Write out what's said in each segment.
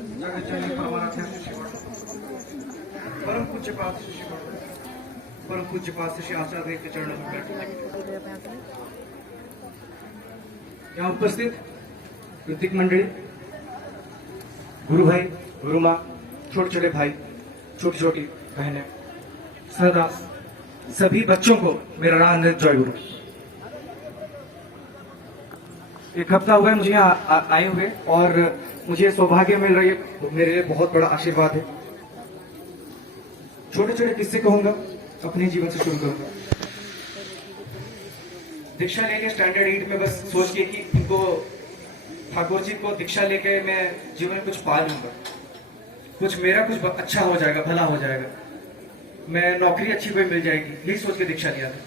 जगज्जननी परमाराध्य परम पूज्य पाद श्री परम पूज्य पाद श्री आचार्य के चरणों में बैठे यहाँ उपस्थित ऋतिक मंडली, गुरु भाई, गुरु माँ, छोटे छोटे भाई, छोटी छोटी बहनें, सदा सभी बच्चों को मेरा आनंद जय गुरु। एक हफ्ता हुआ है मुझे यहाँ आए हुए और मुझे सौभाग्य मिल रही है, मेरे लिए बहुत बड़ा आशीर्वाद है। छोटे छोटे किस्से कहूंगा, अपने जीवन से शुरू करूंगा। दीक्षा लेके स्टैंडर्ड 8 में बस सोच के कि इनको ठाकुर जी को दीक्षा लेके मैं जीवन में कुछ पा लूंगा, कुछ मेरा कुछ अच्छा हो जाएगा, भला हो जाएगा, मैं नौकरी अच्छी कोई मिल जाएगी, यही सोच के दीक्षा लिया था।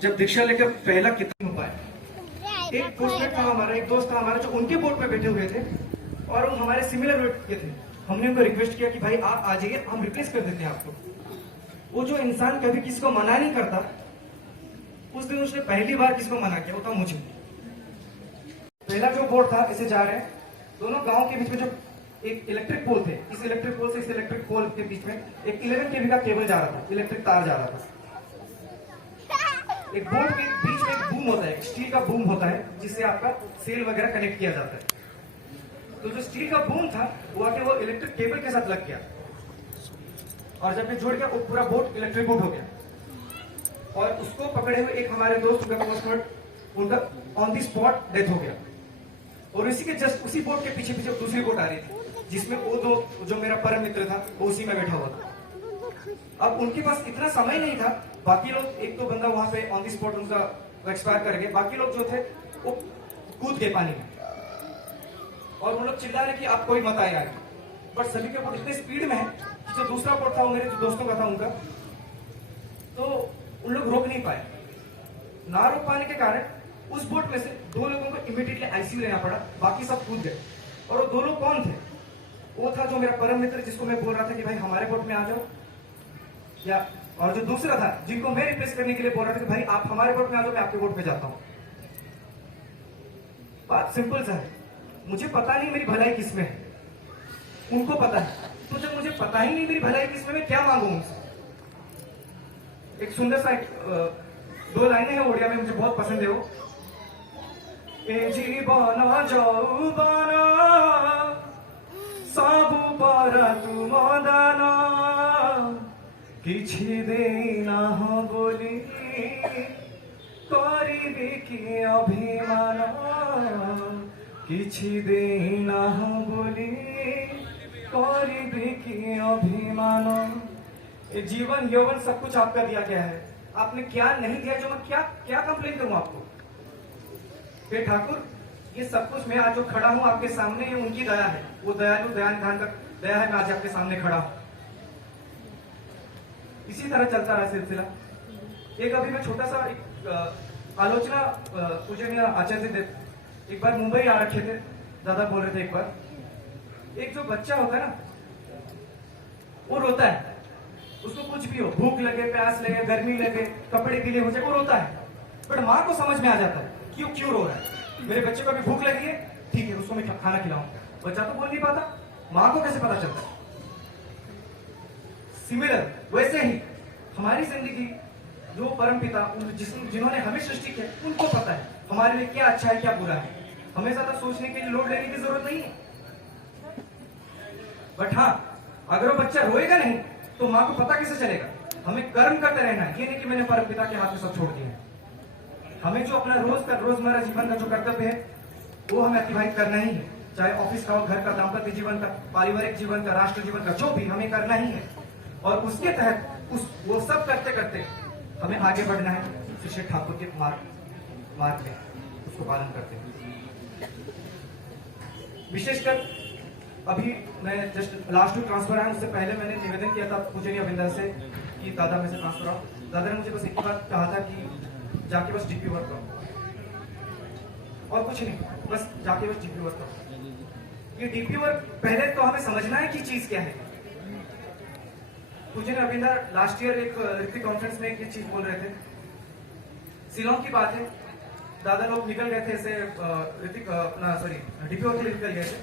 जब दीक्षा लेकर पहला कितना हो पाया, एक पोस्टमेट था हमारा, एक दोस्त था हमारा जो उनके बोर्ड पे बैठे हुए थे और वो हमारे सिमिलर वेट के थे। हमने उनको रिक्वेस्ट किया कि भाई आप आ जाइए, हम रिप्लेस कर देते हैं आपको। वो जो इंसान कभी किसी को मना नहीं करता, उस दिन उसने पहली बार किसी को मना किया, वो था मुझे। पहला जो बोर्ड था, इसे जा रहे हैं, दोनों गांव के बीच में जो एक इलेक्ट्रिक पोल थे, इस इलेक्ट्रिक पोल से इस इलेक्ट्रिक पोल के बीच में एक 11 kV का केबल जा रहा था, इलेक्ट्रिक तार जा रहा था। एक बोर्ड के बीच में एक बूम होता है, एक स्टील का बूम होता है जिससे आपका सेल वगैरह कनेक्ट किया जाता है। तो जो स्टील का बूम था वो आके वो इलेक्ट्रिक केबल के साथ लग गया और जब ये जुड़ गया वो पूरा बोर्ड इलेक्ट्रिक्यूट हो गया और उसको पकड़े हुए एक हमारे दोस्त उनका ऑन दी स्पॉट डेथ हो गया। और इसी के जस्ट उसी बोर्ड के पीछे पीछे दूसरी बोट आ रही थी जिसमें वो दो जो मेरा परम मित्र था वो उसी में बैठा हुआ था। अब उनके पास इतना समय नहीं था, बाकी लोग, एक तो बंदा वहां पे ऑन दी स्पॉट उनका एक्सपायर कर गए, बाकी लोग जो थे वो कूद गए पानी में और उन लोग चिल्ला रहे कि आप कोई मत आए आगे। बट सभी के बोट इतने स्पीड में है कि जो दूसरा बोट था वो मेरे जो दोस्तों का था उनका, तो उन लोग रोक नहीं पाए। ना रोक पाने के कारण उस बोट में से 2 लोगों को इमीडिएटली आईसीयू लेना पड़ा, बाकी सब कूद गए। और वो 2 लोग कौन थे? वो था जो मेरा परम मित्र जिसको मैं बोल रहा था कि भाई हमारे बोट में आ जाओ, या और जो दूसरा था जिनको मैं रिप्लेस करने के लिए बोल रहा था कि भाई आप हमारे बोट में आ जाओ, मैं आपके बोट में जाता हूं। बात सिंपल सा है, मुझे पता नहीं मेरी भलाई किसमें है, उनको पता है। तो जब मुझे पता ही नहीं मेरी भलाई किसमें, मैं क्या मांगू उनसे? एक सुंदर सा 2 लाइनें हैं ओडिया में, मुझे बहुत पसंद है वो। ए जीवन जाऊ बाना सबु पर तुम दाना किछि देना बोली करिबे कि अभिमान किछि देना बोली करिबे कि अभिमान। जीवन यौवन सब कुछ आपका दिया गया है, आपने क्या नहीं दिया जो मैं क्या क्या कंप्लेन करूं आपको? हे ठाकुर, ये सब कुछ मैं आज जो खड़ा हूं आपके सामने, ये उनकी दया है, वो दयालु दयानिधान का दया है, मैं आज आपके सामने खड़ा हूं। इसी तरह चलता रहा सिलसिला। एक अभी मैं छोटा सा आलोचना पूजनीय आचार्य देव एक बार मुंबई आ रखे थे, दादा बोल रहे थे एक बार, एक जो बच्चा होता है ना वो रोता है, उसको कुछ भी हो, भूख लगे, प्यास लगे, गर्मी लगे, कपड़े गीले हो जाए, वो रोता है। बट माँ को समझ में आ जाता है क्यों क्यों रो रहा है। मेरे बच्चे को अभी भूख लगी है, ठीक है उसको मैं खाना खिलाऊं। बच्चा तो बोल नहीं पाता, माँ को कैसे पता चलता है? सिमिलर वैसे ही हमारी जिंदगी, जो परम पिता जिन्होंने हमें सृष्टि किया उनको पता है हमारे लिए क्या अच्छा है क्या बुरा है। हमें ज्यादा सोचने के लिए, लोड लेने की जरूरत नहीं है। बट हाँ, अगर वो बच्चा रोएगा नहीं तो माँ को पता कैसे चलेगा? हमें कर्म करते रहना है, ये नहीं कि मैंने परम पिता के हाथ में सब छोड़ दिया है। हमें जो अपना रोजमर्रा जीवन का जो कर्तव्य है वो हमें अतिवाहित करना ही है, चाहे ऑफिस का हो, घर का, दाम्पत्य जीवन का, पारिवारिक जीवन का, राष्ट्र जीवन का, जो भी हमें करना ही है। और उसके तहत वो सब करते करते हमें आगे बढ़ना है श्री ठाकुर के मार्ग में, उसको पालन करते हैं। विशेषकर अभी मैं जस्ट लास्ट वीक ट्रांसफर आया, उससे पहले मैंने निवेदन किया था पूजनीय अविंदर से कि दादा में से ट्रांसफर आओ। दादा ने मुझे बस एक बात कहा था कि जाके बस डीपी वर्क करो, और कुछ नहीं, बस जाके बस डीपी वर्क करो। ये डीपी वर्क पहले तो हमें समझना है कि चीज क्या है। पूजनीय अविंदर लास्ट ईयर एक ऋतिक कॉन्फ्रेंस में एक चीज बोल रहे थे, शिलोंग की बात है, दादा लोग निकल गए थे ऐसे ऋतिक अपना डीपी वर्क के लिए निकल गए थे।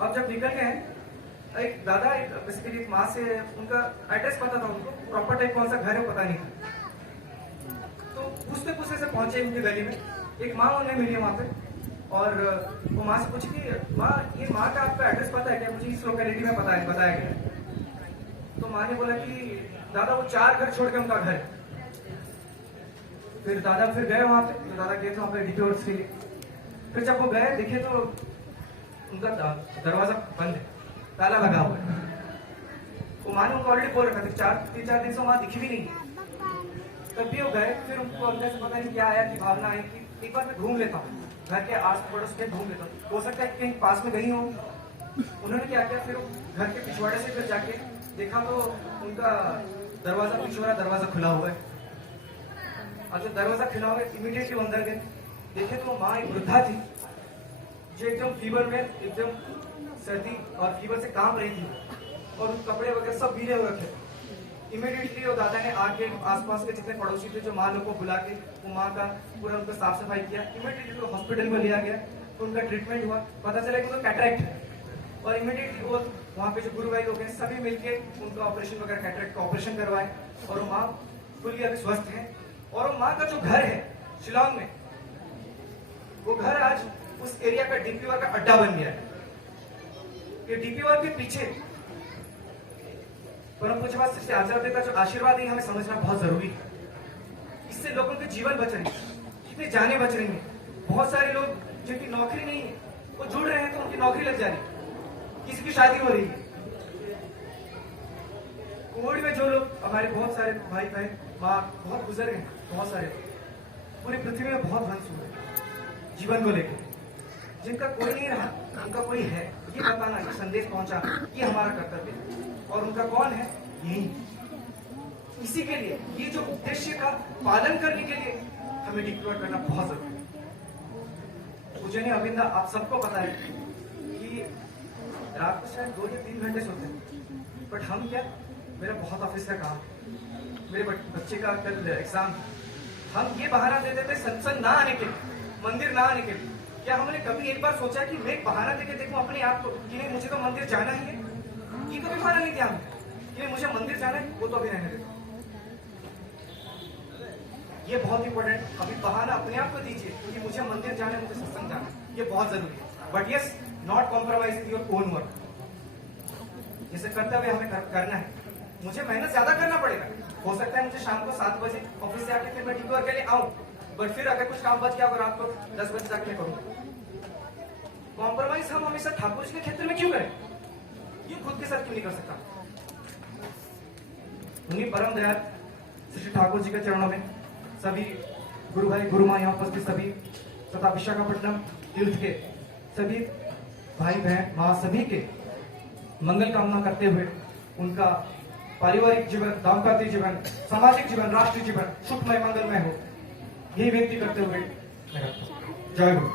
अब जब निकल गए एक दादा बेसिकली माँ से उनका एड्रेस पता था, उनको प्रॉपर टाइप कौन सा घर है पता नहीं था। तो पूछते पूछते से पहुंचे उनकी गली में, एक माँ उन्हें मिली वहाँ पे और वो माँ से पूछी कि माँ ये माँ का आपका एड्रेस पता है क्या, मुझे इस लोकेलिटी में पता है, बताया गया। तो माँ ने बोला कि दादा वो 4 घर छोड़ के उनका घर है। फिर दादा गए वहाँ पे, तो दादा गए थे वहाँ पे डिटेल्स के लिए। फिर जब वो गए देखे तो उनका दरवाजा बंद है, ताला लगा हुआ है। वो माँ ने उनको ऑलरेडी बोल रखा था, 3-4 दिन से वहाँ दिखी भी नहीं है। तब भी वो गए, फिर उनको अंदर से पता नहीं क्या आया कि भावना आई कि एक बार मैं घूम लेता हूँ, घर के आस पड़ोस के घूम लेता हूँ, हो सकता है कहीं पास में गई हो। उन्होंने क्या किया, फिर घर के पिछवाड़े से फिर जाके देखा तो उनका दरवाजा, पिछवाड़ा दरवाजा खुला हुआ है। और जब दरवाजा खुला हुआ है इमीडिएटली अंदर गए, देखे तो माँ एक वृद्धा थी जो एकदम फीवर में, एकदम सर्दी और फीवर से कांप रही थी और उन कपड़े वगैरह सब गीले हो रखे थे। इमीडिएटली वो दादा ने आके आसपास के जितने पड़ोसी थे जो माँ लोग को बुला के वो माँ का पूरा उनका साफ सफाई किया। इमीडिएटली वो हॉस्पिटल में लिया गया, तो उनका ट्रीटमेंट हुआ, पता चला कि उनको कैटरेक्ट है। और इमीडिएटली वो वहाँ पे जो गुरु भाई लोग हैं सभी मिलके उनका ऑपरेशन वगैरह, कैटरेक्ट का ऑपरेशन करवाए और वो माँ फुली अभी स्वस्थ है। और वो माँ का जो घर है शिलोंग में, वो घर आज उस एरिया का डीपीआर का अड्डा बन गया है। ये डीपीआर के पीछे परम पूज्य बात श्री आचार्य का जो आशीर्वाद है हमें समझना बहुत जरूरी है। इससे लोगों के जीवन बच रहे हैं, कितने जाने बच रही हैं। बहुत सारे लोग जिनकी नौकरी नहीं है वो जुड़ रहे हैं तो उनकी नौकरी लग जा रही है, किसी की शादी हो रही है। कोविड में जो लोग हमारे बहुत सारे भाई बहन माँ बहुत गुजर गए, बहुत सारे पूरी पृथ्वी में बहुत वंश हुए जीवन को लेकर, जिनका कोई नहीं रहा उनका कोई है, ये बताना, ये संदेश पहुंचा, ये हमारा कर्तव्य है। और उनका कौन है, यही। इसी के लिए ये जो उद्देश्य का पालन करने के लिए हमें डिक्लेयर करना बहुत जरूरी है। पूजनीय अविंदा, आप सबको पता है कि रात को शायद 2 या 3 घंटे सोते हैं, बट हम क्या, मेरा बहुत ऑफिस का काम, मेरे बच्चे का कल एग्जाम, हम ये बहाना दे देते सत्संग ना आने के लिए, मंदिर ना आने के लिए। क्या हमने कभी एक बार सोचा कि मैं बहाना देके देखूं अपने आप को कि नहीं मुझे तो मंदिर जाना ही है? ये कभी बहाना नहीं दिया हमने कि मुझे मंदिर जाना है, वो तो अभी रहने देता। ये बहुत इंपॉर्टेंट, अभी बहाना अपने आप को दीजिए क्योंकि मुझे मंदिर जाना है, मुझे सत्संग जाना है, ये बहुत जरूरी है। But yes, not compromise your own work. जैसे कर्तव्य हमें करना है, मुझे मेहनत ज्यादा करना पड़ेगा। हो सकता है मुझे शाम को 7 बजे ऑफिस से आके फिर मैं डिक्लेयर के लिए आऊं, बट फिर अगर कुछ काम बच गया अगर आपको 10 बजे तक मैं करूंगा। कॉम्प्रोमाइज हम हमेशा ठाकुर जी के क्षेत्र में क्यों करें, ये खुद के साथ क्यों नहीं कर सकता? उन्हीं परम दयाल श्री ठाकुर जी के चरणों में सभी गुरु भाई गुरु माँ यहाँ उपस्थित सभी तथा विशाखापट्टनम तीर्थ के सभी भाई बहन माँ सभी के मंगल कामना करते हुए उनका पारिवारिक जीवन, दाम्पत्य जीवन, सामाजिक जीवन, राष्ट्रीय जीवन सुखमय मंगलमय हो, यही विनती करते हुए जय गुरु।